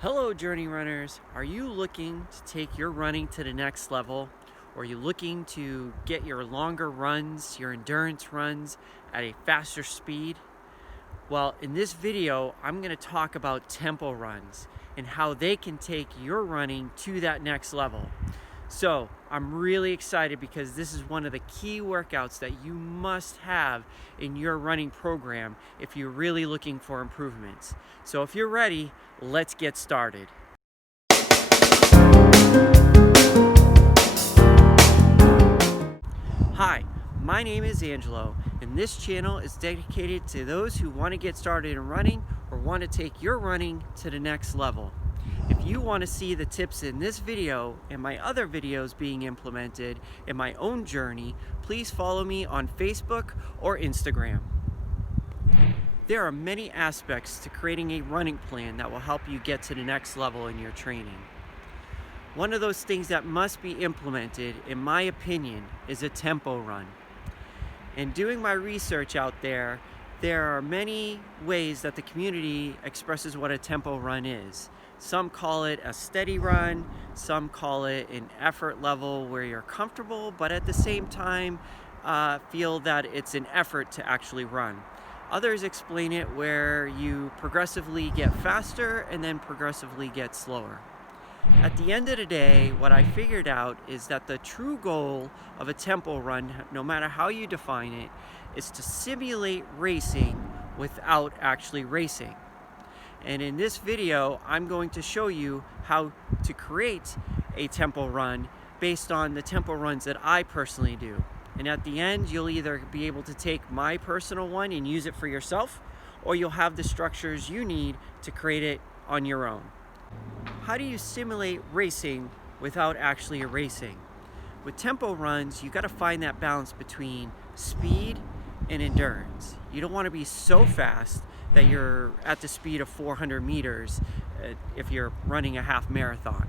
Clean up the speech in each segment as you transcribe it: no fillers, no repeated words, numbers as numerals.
Hello journey runners, are you looking to take your running to the next level? Or are you looking to get your longer runs, your endurance runs at a faster speed? Well, in this video, I'm going to talk about tempo runs and how they can take your running to that next level. So I'm really excited because this is one of the key workouts that you must have in your running program if you're really looking for improvements. So if you're ready, let's get started. Hi, my name is Angelo, and this channel is dedicated to those who want to get started in running or want to take your running to the next level. If you want to see the tips in this video and my other videos being implemented in my own journey, please follow me on Facebook or Instagram. There are many aspects to creating a running plan that will help you get to the next level in your training. One of those things that must be implemented, in my opinion, is a tempo run. In doing my research out there, there are many ways that the community expresses what a tempo run is. Some call it a steady run, some call it an effort level where you're comfortable, but at the same time feel that it's an effort to actually run. Others explain it where you progressively get faster and then progressively get slower. At the end of the day, what I figured out is that the true goal of a tempo run, no matter how you define it, is to simulate racing without actually racing. And in this video, I'm going to show you how to create a tempo run based on the tempo runs that I personally do. And at the end, you'll either be able to take my personal one and use it for yourself, or you'll have the structures you need to create it on your own. How do you simulate racing without actually racing? With tempo runs, you got to find that balance between speed and endurance. You don't want to be so fast that you're at the speed of 400 meters if you're running a half marathon.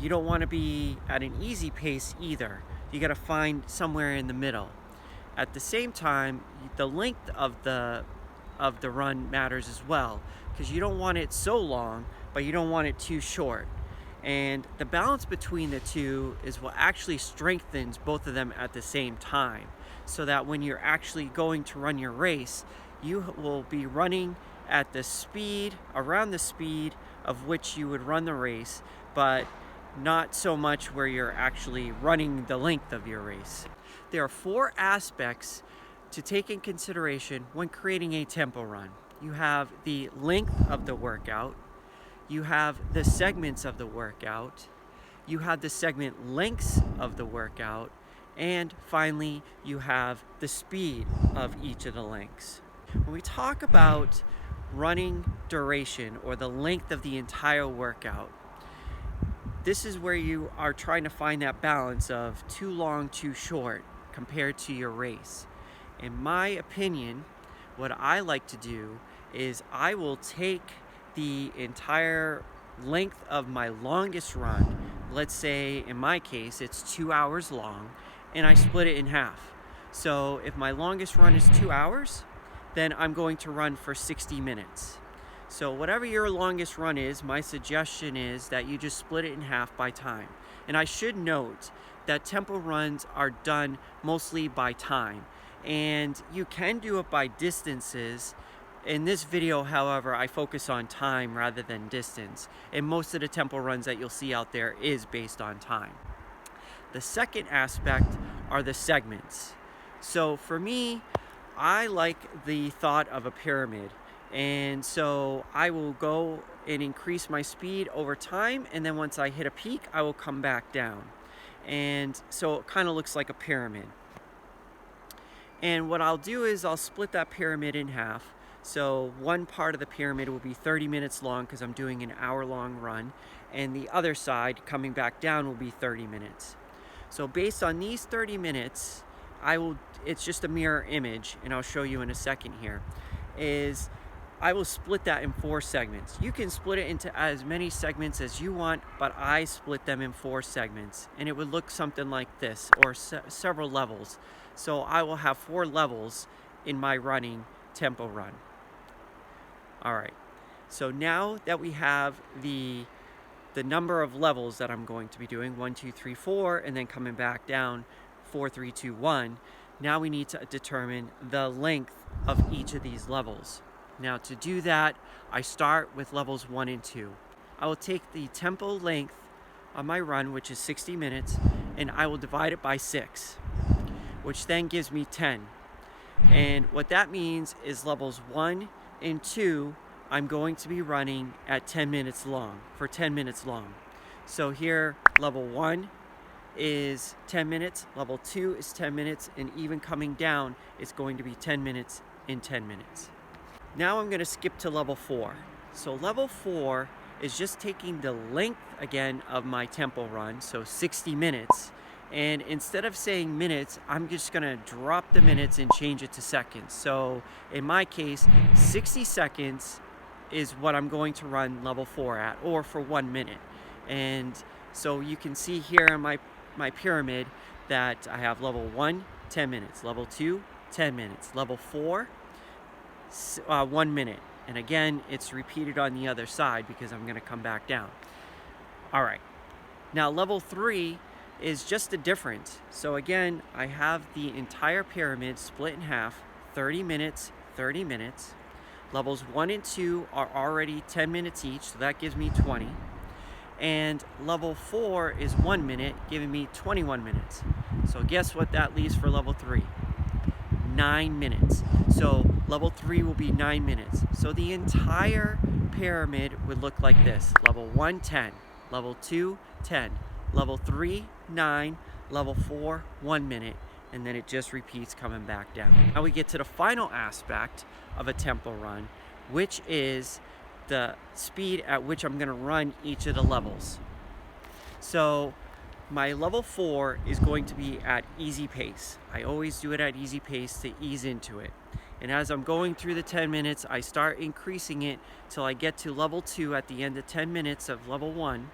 You don't want to be at an easy pace either. You got to find somewhere in the middle. At the same time, the length of the run matters as well, because you don't want it so long, but you don't want it too short. And the balance between the two is what actually strengthens both of them at the same time, so that when you're actually going to run your race, you will be running at the speed, around the speed of which you would run the race, but not so much where you're actually running the length of your race. There are 4 aspects to take in consideration when creating a tempo run. You have the length of the workout, you have the segments of the workout, you have the segment lengths of the workout, and finally you have the speed of each of the lengths. When we talk about running duration or the length of the entire workout, this is where you are trying to find that balance of too long, too short compared to your race. In my opinion, what I like to do is I will take the entire length of my longest run, let's say in my case it's 2 hours long, and I split it in half. So if my longest run is 2 hours, then I'm going to run for 60 minutes. So whatever your longest run is, my suggestion is that you just split it in half by time. And I should note that tempo runs are done mostly by time, and you can do it by distances. In this video, however, I focus on time rather than distance, and most of the tempo runs that you'll see out there is based on time. The second aspect are the segments. So for me, I like the thought of a pyramid, and so I will go and increase my speed over time, and then once I hit a peak, I will come back down. And so it kind of looks like a pyramid. And what I'll do is I'll split that pyramid in half. So one part of the pyramid will be 30 minutes long because I'm doing an hour-long run, and the other side, coming back down, will be 30 minutes. So based on these 30 minutes, it's just a mirror image, and I'll show you in a second here, is I will split that in 4 segments. You can split it into as many segments as you want, but I split them in 4 segments, and it would look something like this, or several levels. So I will have 4 levels in my running tempo run. All right. So now that we have the number of levels that I'm going to be doing, 1, 2, 3, 4, and then coming back down 4, 3, 2, 1, now we need to determine the length of each of these levels. Now to do that, I start with levels 1 and 2. I will take the tempo length of my run, which is 60 minutes, and I will divide it by 6, which then gives me 10. And what that means is levels 1 and 2, I'm going to be running at 10 minutes long, for 10 minutes long. So here, level 1 is 10 minutes, level 2 is 10 minutes, and even coming down, it's going to be 10 minutes in 10 minutes. Now I'm going to skip to level 4. So level 4 is just taking the length again of my tempo run, so 60 minutes. And instead of saying minutes, I'm just going to drop the minutes and change it to seconds. So in my case, 60 seconds is what I'm going to run level 4 at, or for 1 minute. And so you can see here in my pyramid that I have level 1, 10 minutes, level 2, 10 minutes, level 4, 1 minute. And again, it's repeated on the other side because I'm going to come back down. All right. Now level 3 is just the difference. So again, I have the entire pyramid split in half, 30 minutes, 30 minutes. Levels 1 and 2 are already 10 minutes each, so that gives me 20. And level 4 is 1 minute, giving me 21 minutes. So guess what that leaves for level 3? 9 minutes. So level 3 will be 9 minutes. So the entire pyramid would look like this. Level 1, 10. Level 2, 10. Level 3, 9. Level 4, 1 minute. And then it just repeats coming back down. Now we get to the final aspect of a tempo run, which is the speed at which I'm going to run each of the levels. So my level 4 is going to be at easy pace. I always do it at easy pace to ease into it. And as I'm going through the 10 minutes, I start increasing it till I get to level 2 at the end of 10 minutes of level 1.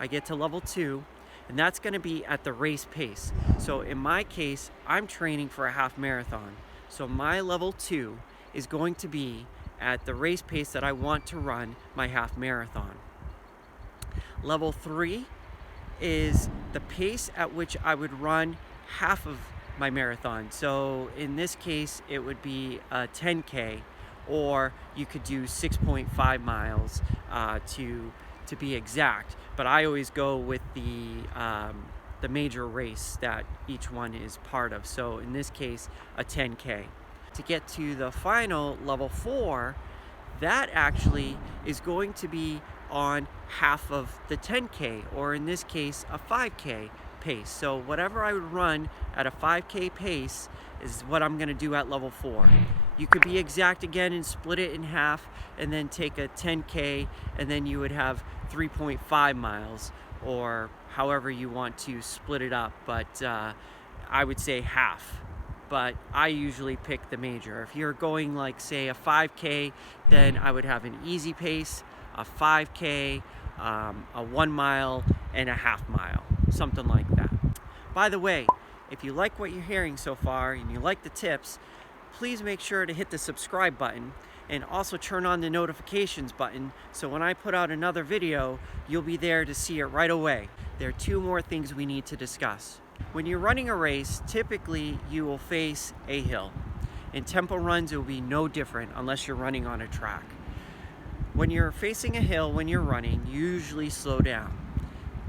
I get to level 2, and that's going to be at the race pace. So in my case, I'm training for a half marathon. So my level 2 is going to be at the race pace that I want to run my half marathon. Level 3 is the pace at which I would run half of my marathon. So in this case, it would be a 10K, or you could do 6.5 miles to be exact. But I always go with the major race that each one is part of. So in this case, a 10K. To get to the final level 4, that actually is going to be on half of the 10K, or in this case, a 5K pace. So whatever I would run at a 5K pace is what I'm going to do at level 4. You could be exact again and split it in half and then take a 10K, and then you would have 3.5 miles, or however you want to split it up, but I would say half. But I usually pick the major. If you're going like, say, a 5K, then I would have an easy pace, a 5K, a 1 mile, and a half mile, something like that. By the way, if you like what you're hearing so far and you like the tips, please make sure to hit the subscribe button and also turn on the notifications button, so when I put out another video, you'll be there to see it right away. There are 2 more things we need to discuss. When you're running a race, typically you will face a hill. In tempo runs, it will be no different unless you're running on a track. When you're facing a hill when you're running, you usually slow down.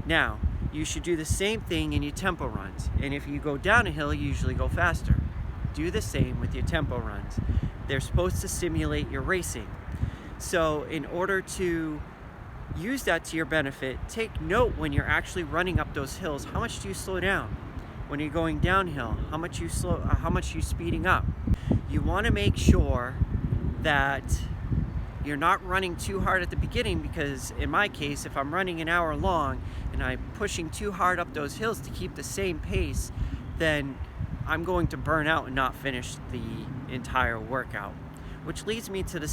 Now, you should do the same thing in your tempo runs. And if you go down a hill, you usually go faster. Do the same with your tempo runs. They're supposed to simulate your racing. So in order to use that to your benefit, take note when you're actually running up those hills, how much do you slow down? When you're going downhill, how much you speeding up? You want to make sure that you're not running too hard at the beginning, because in my case, if I'm running an hour long and I'm pushing too hard up those hills to keep the same pace, then I'm going to burn out and not finish the entire workout. Which leads me to the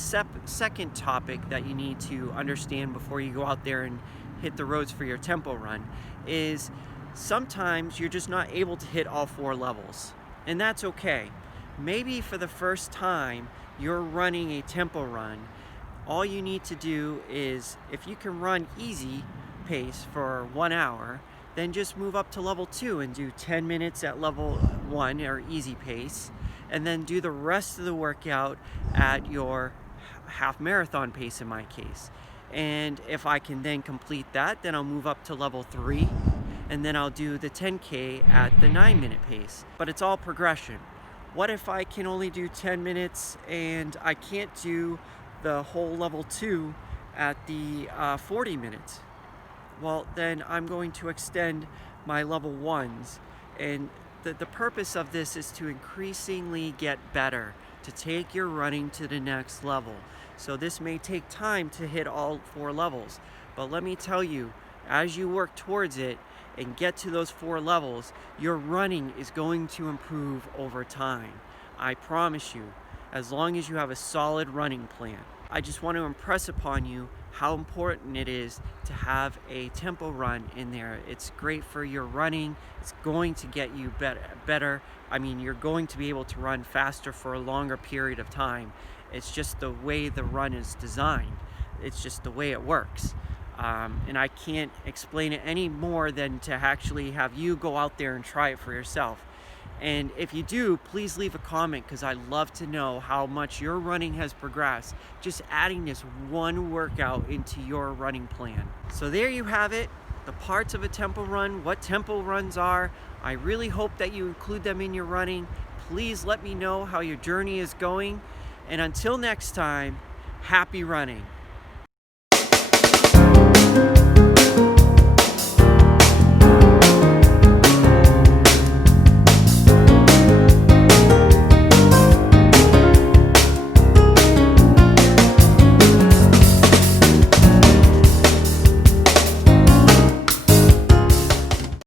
second topic that you need to understand before you go out there and hit the roads for your tempo run, is sometimes you're just not able to hit all 4 levels. And that's okay. Maybe for the first time you're running a tempo run, all you need to do is, if you can run easy pace for 1 hour, then just move up to level 2 and do 10 minutes at level 1 or easy pace, and then do the rest of the workout at your half marathon pace in my case. And if I can then complete that, then I'll move up to level 3, and then I'll do the 10K at the 9-minute pace. But it's all progression. What if I can only do 10 minutes and I can't do the whole level 2 at the 40 minutes? Well, then I'm going to extend my level 1s. And the purpose of this is to increasingly get better, to take your running to the next level. So this may take time to hit all 4 levels, but let me tell you, as you work towards it and get to those 4 levels, your running is going to improve over time. I promise you, as long as you have a solid running plan. I just want to impress upon you how important it is to have a tempo run in there. It's great for your running. It's going to get you better. I mean, you're going to be able to run faster for a longer period of time. It's just the way the run is designed. It's just the way it works. And I can't explain it any more than to actually have you go out there and try it for yourself. And if you do, please leave a comment, because I'd love to know how much your running has progressed, just adding this one workout into your running plan. So there you have it, the parts of a tempo run, what tempo runs are. I really hope that you include them in your running. Please let me know how your journey is going. And until next time, happy running.